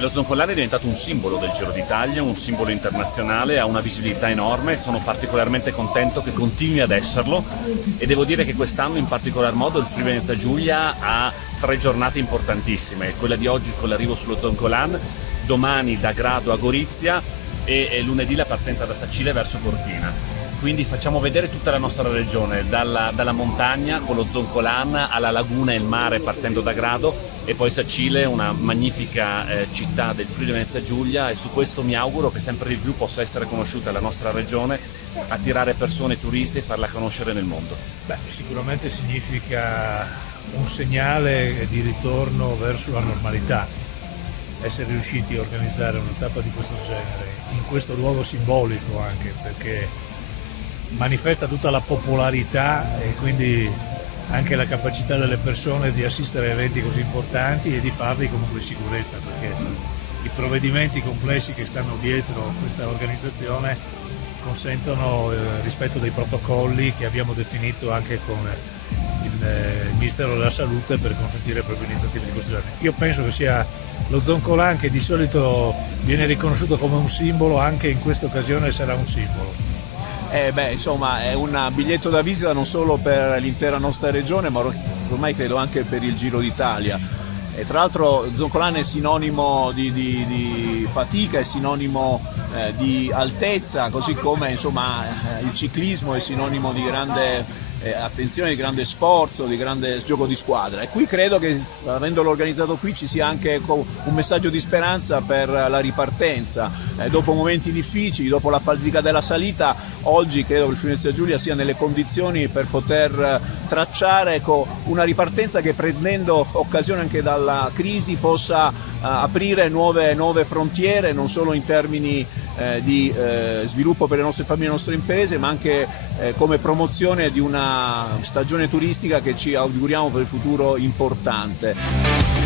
Lo Zoncolan è diventato un simbolo del Giro d'Italia, un simbolo internazionale, ha una visibilità enorme, sono particolarmente contento che continui ad esserlo e devo dire che quest'anno in particolar modo il Friuli Venezia Giulia ha 3 giornate importantissime, quella di oggi con l'arrivo sullo Zoncolan, domani da Grado a Gorizia e lunedì la partenza da Sacile verso Cortina. Quindi facciamo vedere tutta la nostra regione, dalla montagna con lo Zoncolan alla laguna e il mare partendo da Grado e poi Sacile, una magnifica città del Friuli Venezia Giulia, e su questo mi auguro che sempre di più possa essere conosciuta la nostra regione, attirare persone, turisti e farla conoscere nel mondo. Beh, sicuramente significa un segnale di ritorno verso la normalità, essere riusciti a organizzare una tappa di questo genere, in questo luogo simbolico anche, perché manifesta tutta la popolarità e quindi anche la capacità delle persone di assistere a eventi così importanti e di farli comunque in sicurezza, perché i provvedimenti complessi che stanno dietro questa organizzazione consentono il rispetto dei protocolli che abbiamo definito anche con il Ministero della Salute per consentire proprio iniziative di questo genere. Io penso che sia lo Zoncolan, che di solito viene riconosciuto come un simbolo, anche in questa occasione sarà un simbolo. Insomma, è un biglietto da visita non solo per l'intera nostra regione, ma ormai credo anche per il Giro d'Italia. E tra l'altro Zoncolan è sinonimo di fatica, è sinonimo di altezza, così come insomma, il ciclismo è sinonimo di grande attenzione, di grande sforzo, di grande gioco di squadra. E qui credo che, avendolo organizzato qui, ci sia anche un messaggio di speranza per la ripartenza. Dopo momenti difficili, dopo la fatica della salita, oggi credo che il Friuli Venezia Giulia sia nelle condizioni per poter tracciare una ripartenza che, prendendo occasione anche dalla crisi, possa aprire nuove frontiere, non solo in termini di sviluppo per le nostre famiglie e le nostre imprese, ma anche come promozione di una stagione turistica che ci auguriamo per il futuro importante.